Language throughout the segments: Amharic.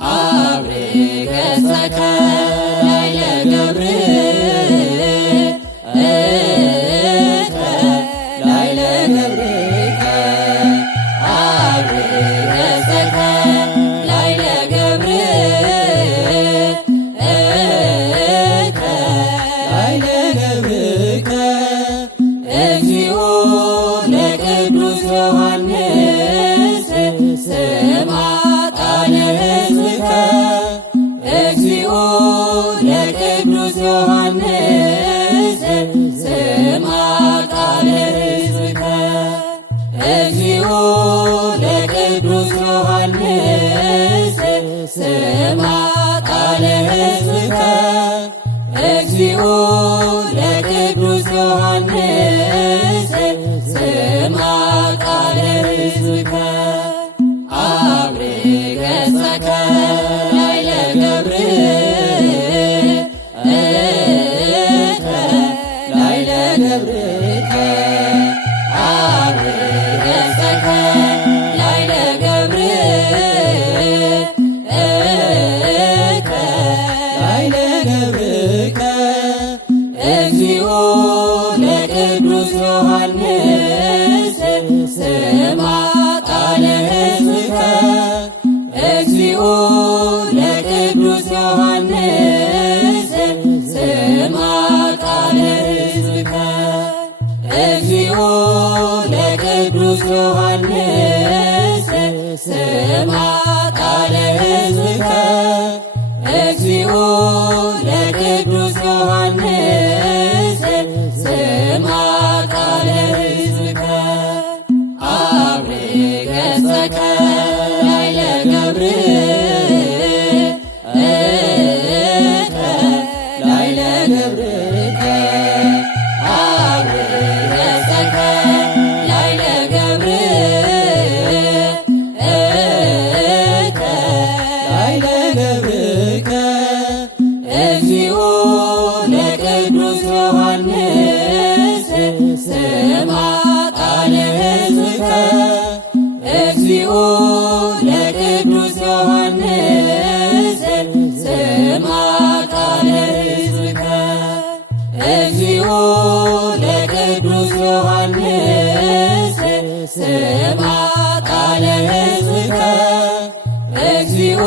አብርገ ሰከላይ ለገብርከ ላዕለ ገብርከ አብርገ ሰከላይ ለገብርከ ላዕለ ገብርከ እግዚኦ ለቅዱስ ዮሐንስ ስማ ቃለ ሕዝብከ እግዚኦ ለቅዱስ ዮሐንስ ስማ ቃለ ሕዝብከ እግዚኦ ለቅዱስ ዮሐንስ ስማ ቃለ ሕዝብከ እግዚኦ ለቅዱስ ዮሐንስ ስማ ቃለ ሕዝብከ አብርገ ሰከላይ ለገብርከ ላዕለ ገብርከ አብርገ ሰከላይ ለገብርከ ላዕለ ገብርከ እግዚኦ ለቅዱስ ዮሐንስ ስማ ቃለ ሕዝብከ እግዚኦ ለቅዱስ ዮሐንስ ስማ ቃለ ሕዝብከ እግዚኦ ለቅዱስ ዮሐንስ ስማ ቃለ ሕዝብከ እግዚኦ ለቅዱስ ዮሐንስ ስማ ቃለ ሕዝብከ አብርገ ሰከላይ ለገብርከ ላዕለ ገብርከ አብርገ ሰከላይ ለገብርከ ላዕለ ገብርከ እግዚኦ ለቅዱስ ዮሐንስ ስማ ቃለ ሕዝብከ እግዚኦ ለቅዱስ ዮሐንስ ስማ ቃለ ሕዝብከ እግዚኦ ለቅዱስ ዮሐንስ ስማ ቃለ ሕዝብከ እግዚኦ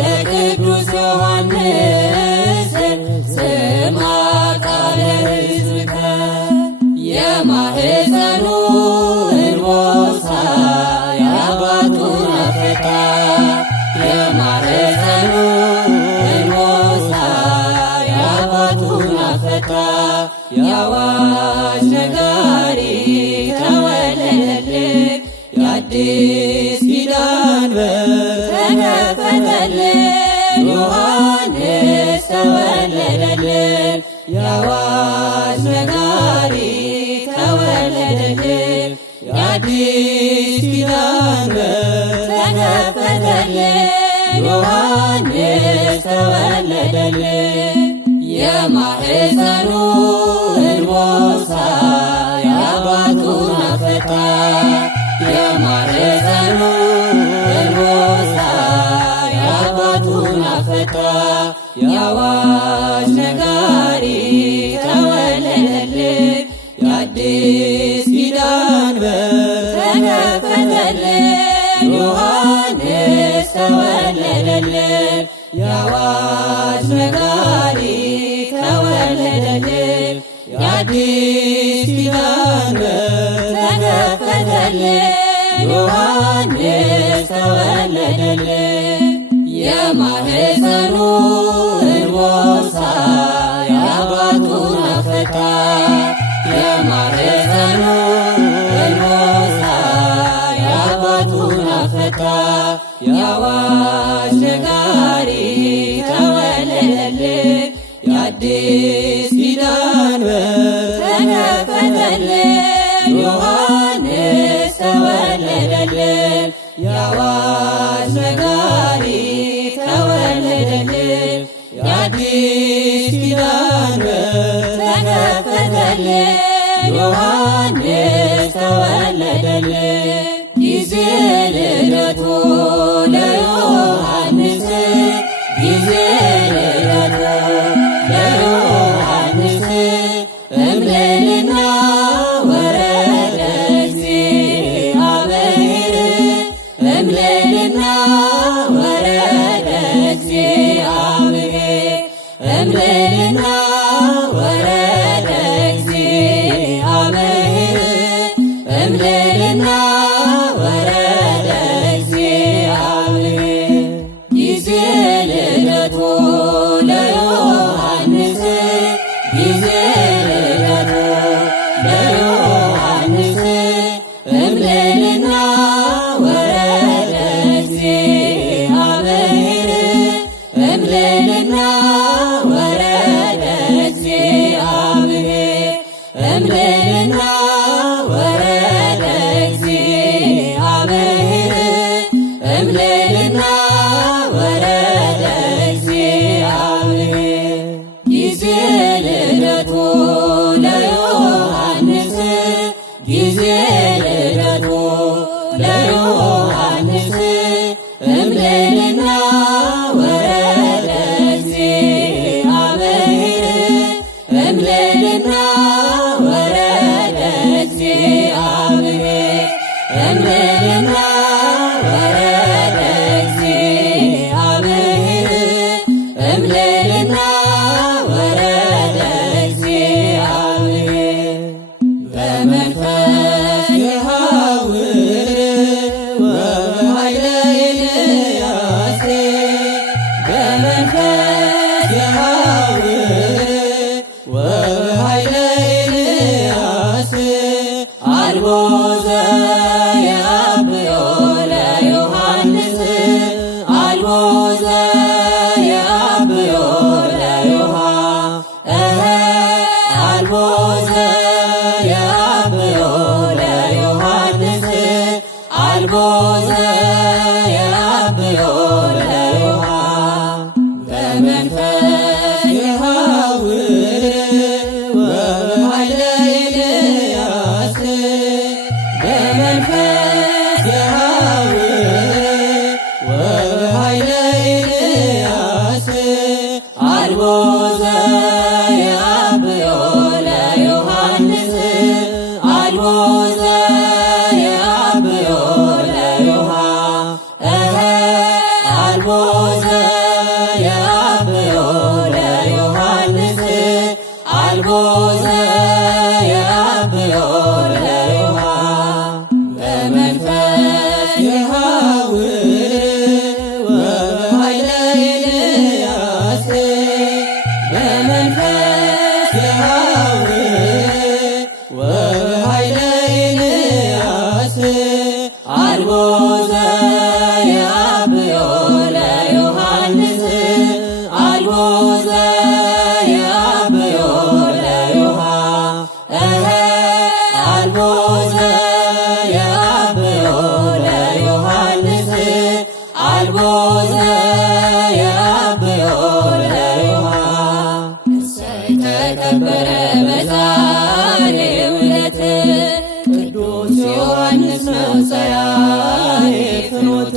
ለቅዱስ ዮሐንስ ስማ ቃለ ሕዝብከ የማህፀኑ እንቦሳ የአባቱን አፈታ የማህፀኑ እንቦሳ የአባቱን አፈታ የአዋጅ ነጋሪ ተወለደልን የአዲስ ኪዳን በር ተከፈተልን ዮሐንስ ተወለደልን የአዋጅ ነጋሪ ተወለደልን የአዲስ ኪዳን በር ተከፈተልን ዮሐንስ ተወለደልን የማህፀኑ እንቦሳ የአባቱን አፈታ የማህፀኑ እንቦሳ የአባቱን አፈታ የአዋጅ ነጋሪ ተወለደልን የአዲስ ኪዳን በር ተከፈተልን ዮሐንስ ተወለደልን የአዋጅ ነጋሪ ተወለደልን የአዲስ ኪዳን በር ተከፈተልን ዮሐንስ ተወለደልን የማህፀኑ እንቦሳ የአባቱን አፈታ የማህፀኑ እንቦሳ የአባቱን አፈታ የአዋጅ ነጋሪ ተወለደልን የአዲስ ኪዳን በር ተከፈተልን ዮሐንስ ተወለደልን የአዋጅ ነጋሪ ተወለደልን የአዲስ ኪዳን በር ተከፈተልን ዮሐንስ ተወለደልን ጊዜ ልደቱ ለዮሐንስ እምልዕልና ወረደ እግዚአብሔር ጊዜ ልደቱ ለዮሐንስ ጊዜ ልደቱ ለዮሐንስ እምልዕልና ወረደ እግዚአብሔር እምልዕልና ወረደ እግዚአብሔር እምልዕልና ወረደ እግዚአብሔር እምልዕልና ወረደ እግዚአብሔር ጊዜ ልደቱ ለዮሐንስ ጊዜ ልደቱ ለዮሐንስ እምልዕልና ወረደ እግዚአብሔር እምልዕልና ወረደ እግዚአብሔር እምልዕልና ወረደ እግዚአብሔር እምልዕልና ወረደ እግዚአብሔር በመንፈስ የሐውር ወበኃይለ ኤልያስ በመንፈስ የሐውር ወበኃይለ ኤልያስ አልቦ ዘየአብዮ ለዮሐንስ አልቦ ዘየአብዮ አልቦ ዘየአብዮ ለዮሐንስ አልቦ ዘየአብዮ በመንፈስ የሐውር ወበኃይለ ኤልያስ በመንፈስ የሐውር ወበኃይለ ኤልያስ አልቦ ዘየአብዮ ለዮሐንስ አልቦ ዘየአብዮ አልቦ ዘየአብዮ ለዮሐንስ አልቦ ዘየአብዮ በመንፈስ የሐውር ወበኃይለ ኤልያስ በመንፈስ የሐውር ወበኃይለ ኤልያስ አልቦ ዘየአብዮ ለዮሐንስ አልቦ ዘየአብዮ አልቦ ዘየአብዮ ለዮሐንስ አልቦ ዘየአብዮ እሰይ ተከበረ በዛሬው ዕለት ቅዱስ ዮሐንስ ነው ጸያዬ ፍኖት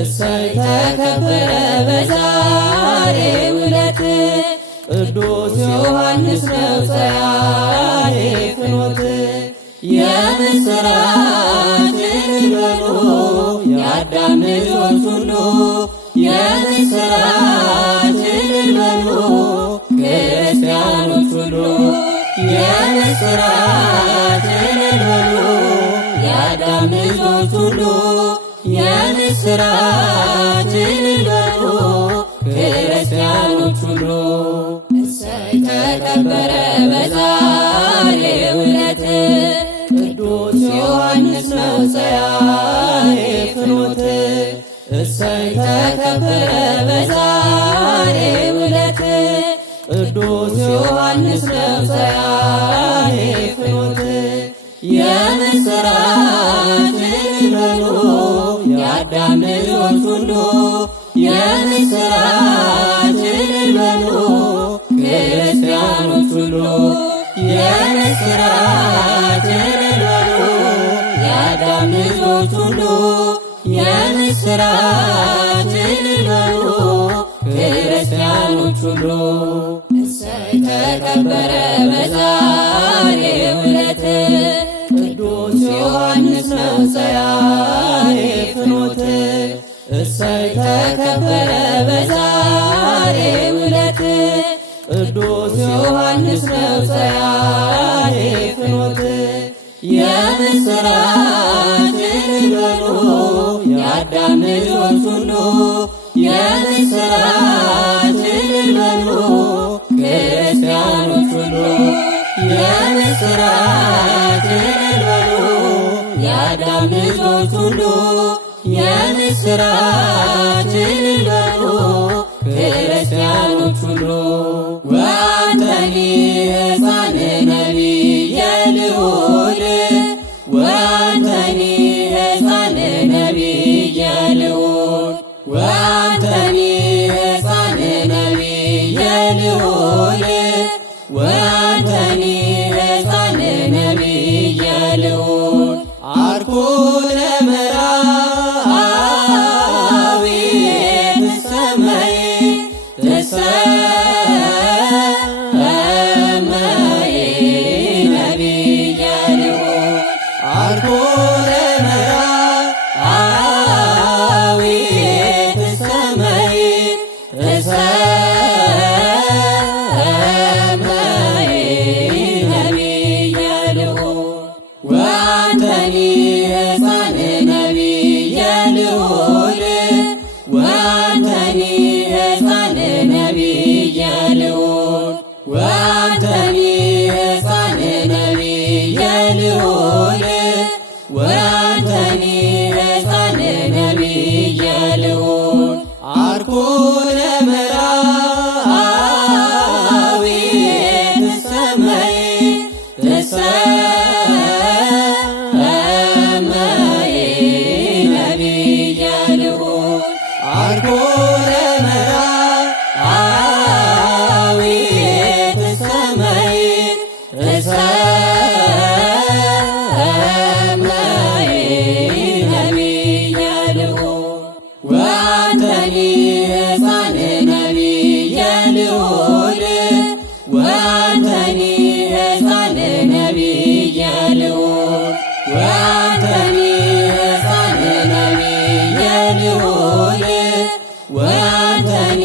እሰይ ተከበረ በዛሬው ዕለት ቅዱስ ዮሐንስ ነው ጸያዬ ፍኖት የምስራችን በሉ የአዳም ልጆች ሁሉ የምስራችን በሉ ክርስቲያኖች ሁሉ የምስራችን በሉ የአዳም ልጆች ሁሉ የምስራችን በሉ ክርስቲያኖች ሁሉ እሰይ ተከበረ በዛሬው ዕለት ቅዱስ ዮሐንስ ነው ጸያዬ ፍኖት እሰይ ተከበረ በዛሬው ዕለት ቅዱስ ዮሐንስ ነው ጸያዬ ፍኖት የምስራችን በሉ የአዳም ልጆች ሁሉ የምስራችን በሉ ክርስቲያኖች ሁሉ የምስራችን በሉ የአዳም ልጆች ሁሉ የምስራችን በሉ ክርስቲያኖች ሁሉ እሰይ ተከበረ በዛሬው ዕለት ቅዱስ ዮሐንስ ነው ጸያዬ ፍኖት እሰይ ተከበረ በዛሬው ዕለት ቅዱስ ዮሐንስ ነው ጸያዬ ፍኖት የምስራች እልል በሉ የአዳም ልጆች ሁሉ የምስራች እልል በሉ ክርስቲያኖች ሁሉ የምስራች እልል በሉ የአዳም ልጆች ሁሉ የምስራች እልል በሉ ክርስቲያኖች ሁሉ ወአንተኒ ሕፃን ነቢየ ልዑል ወአንተኒ ሕፃን ነቢየ ልዑል ወአንተኒ ሕፃን ነቢየ ልዑል ወአንተኒ ሕፃን ነቢየ ልዑል አርኩ ለመራዊ ትሰመይ ትሰመይ ነቢየ ልዑል አርኩ ለመራዊ ትሰመይ ትሰመይ ነቢየ ልዑል ወአንተኒ ሕፃን ነቢየ ልዑል ወአንተኒ ሕፃን ነቢየ ልዑል ወአንተኒ ሕፃን ነቢየ ልዑል ወአንተኒ ሕፃን ነቢየ ልዑል አርኩ ለመራዊ ትሰመይ ትሰመይ ነቢየ ልዑል አርኩ ለመራዊ ትሰመይ ትሰመይ ነቢየ ልዑል ወአንተኒ ሕፃን ነቢየ ልዑል ወአንተኒ ሕፃን ነቢየ ልዑል ወአንተኒ ሕፃን ነቢየ ልዑል ወአንተኒ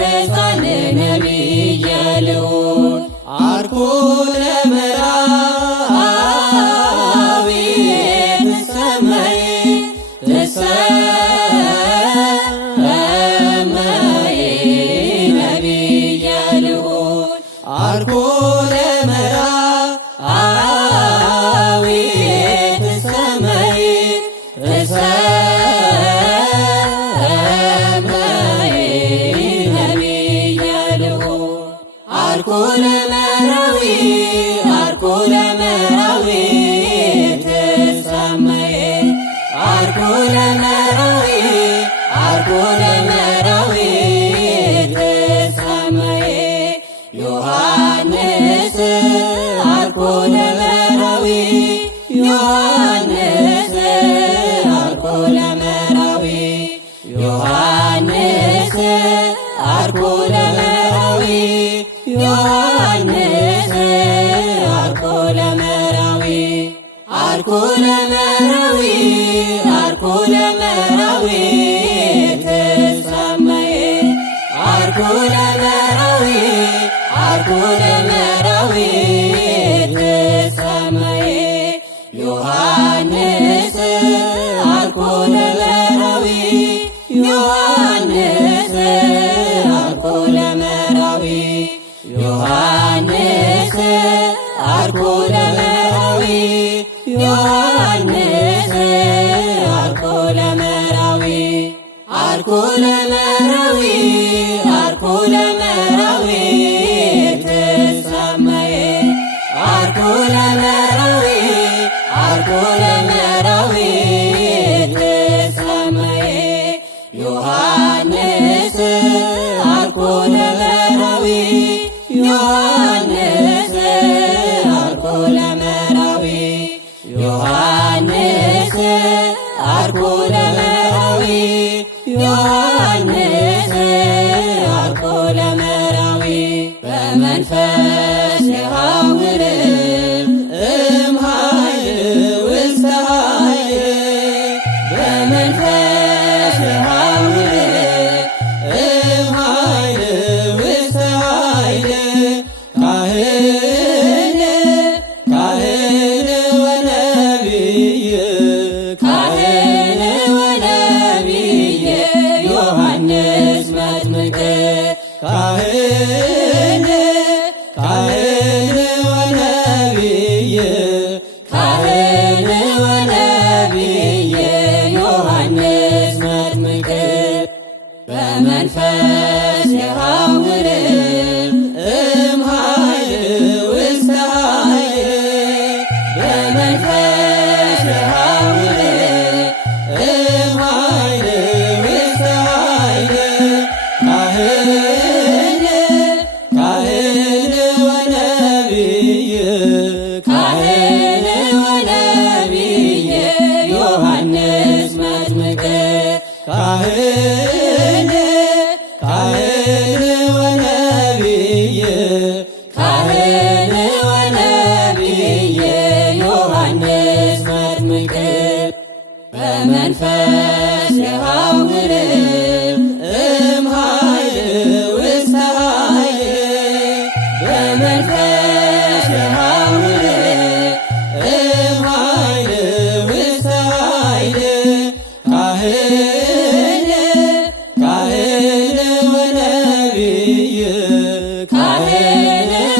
ሕፃን ነቢየ ልዑል አርኩ ለመራዊ ትሰመይ ትሰመይ ነቢየ ልዑል አርኩ ለመራዊ ትሰመይ ትሰመይ ነቢየ ልዑል አርኩ ለመራዊ አርኩ ለመራዊ ትሰመይ አርኩ ለመራዊ አርኩ ለመራዊ ትሰመይ ዮሐንስ አርኩ ለመራዊ ዮሐንስ አርኩ ለመራዊ ዮሐንስ አርኩ ለመራዊ ዮሐንስ አርኩ ለመራዊ አርኩ ለመራዊ አርኩ ለመራዊ ትሰመይ አርኩ ለመራዊ አርኩ ለመራዊ ትሰመይ ዮሐንስ አርኩ ለመራዊ ዮሐንስ አርኩ ለመራዊ ዮሐንስ አርኩ ለመራዊ ዮሐንስ አርኩ ለመራዊ አርኩ ለመራዊ አርኩ ለመራዊ ትሰመይ አርኩ ለመራዊ አርኩ ለመራዊ ትሰመይ ዮሐንስ አርኩ ለመራዊ ዮሐንስ አርኩ ለመራዊ ዮሐንስ አርኩ ለመራዊ ዮሐንስ አርኩ ለመራዊ በመንፈስ የሐውር እምኃይል ውስተ ኃይል በመንፈስ የሐውር እምኃይል ውስተ ኃይል ካህን ካህን ወነቢይ ካህን ወነቢይ ዮሐንስ መጥምቅ ካህን ወነቢይ ወነቢይ ዮሐንስ መጥምቅ በመንፈስ የሐውር እምኃይል ውስተ ኃይል በመንፈስ የሐውር እምኃይል ውስተ ኃይል ካህን ወነቢይ ወነቢይ ዮሐንስ መጥምቅ ካህን ወነቢይ ወነቢይ ዮሐንስ መጥምቅ በመንፈስ የሐውር እምኃይል ውስተ ኃይል በመንፈስ የሐውር እምኃይል ውስተ ኃይል ካህን ወነቢይ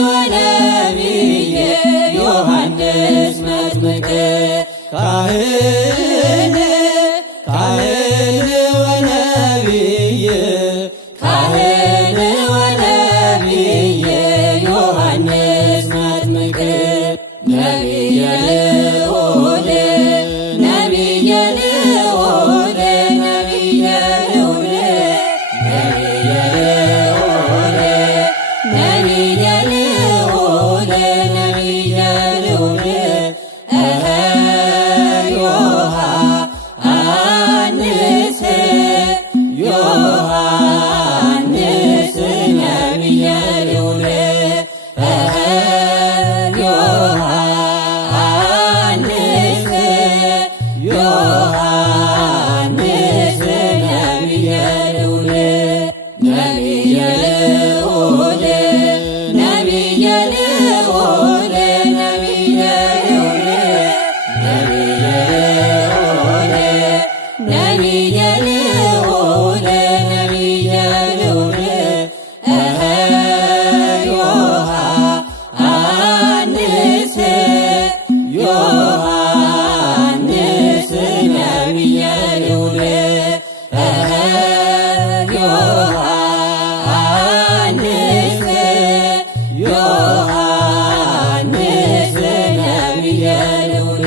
ወነቢይ ዮሐንስ መጥምቅ ካህን ወነቢይ ወነቢይ ዮሐንስ መጥምቅ ነቢየ ልዑል ነቢየ ልዑል ነቢየ ልዑል ነቢየ ልዑል ነቢየ ልዑል ነቢየ ልዑል ዮሐንስ ዮሐንስ ነቢየ ልዑል ዮሐንስ ነቢየ ልዑል ነቢየ ልዑል ነቢየ ልዑል ነቢየ ልዑል ነቢየ ልዑል ነቢየ ልዑል ነቢየ ልዑል ዮሐንስ ዮሐንስ ነቢየ ልዑል ዮሐንስ ዮሐንስ ነቢየ ልዑል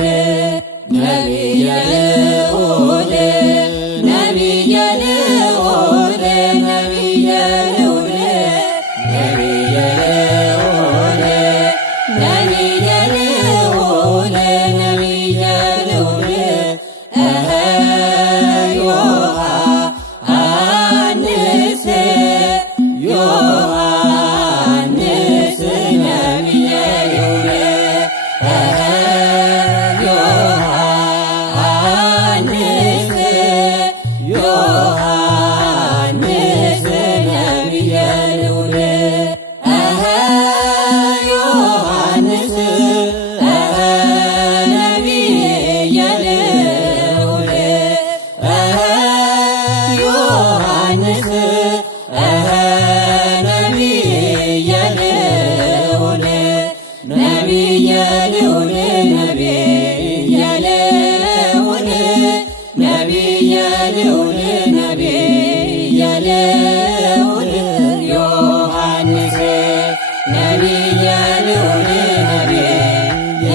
ነቢየ ልዑል ነቢየ ልዑል ነቢየ ልዑል ነቢየ ልዑል ነቢየ ልዑል ነቢየ ልዑል ዮሐንስ ዮሐንስ ነቢየ ልዑል ዮሐንስ ዮሐንስ ነቢየ ልዑል ዮሐንስ ነቢየ ልዑል ዮሐንስ ነቢየ ልዑል ነቢየ ልዑል ነቢየ ልዑል ነቢየ ልዑል ነቢየ ልዑል ዮሐንስ ነቢየ ልዑል ነቢየ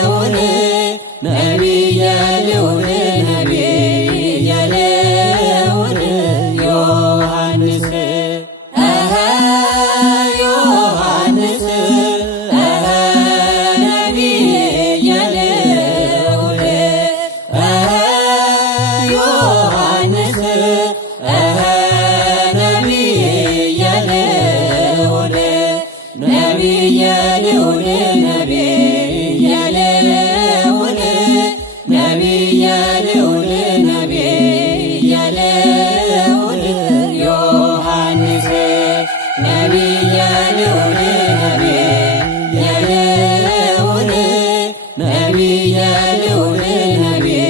ልዑል ነቢየ ልዑል ነቢየ ልዑል ዮሐንስ ዮሐንስ ነቢየ ልዑል ዮሐንስ ነቢየ ልዑል ነቢየ ልዑል ነቢየ ልዑል ነቢየ ልዑል ነቢየ ልዑል ዮሐንስ ነቢየ ልዑል ነቢየ ልዑል ነቢየ ልዑል ነቢየ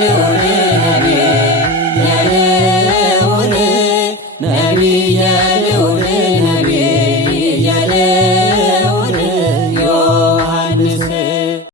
ልዑል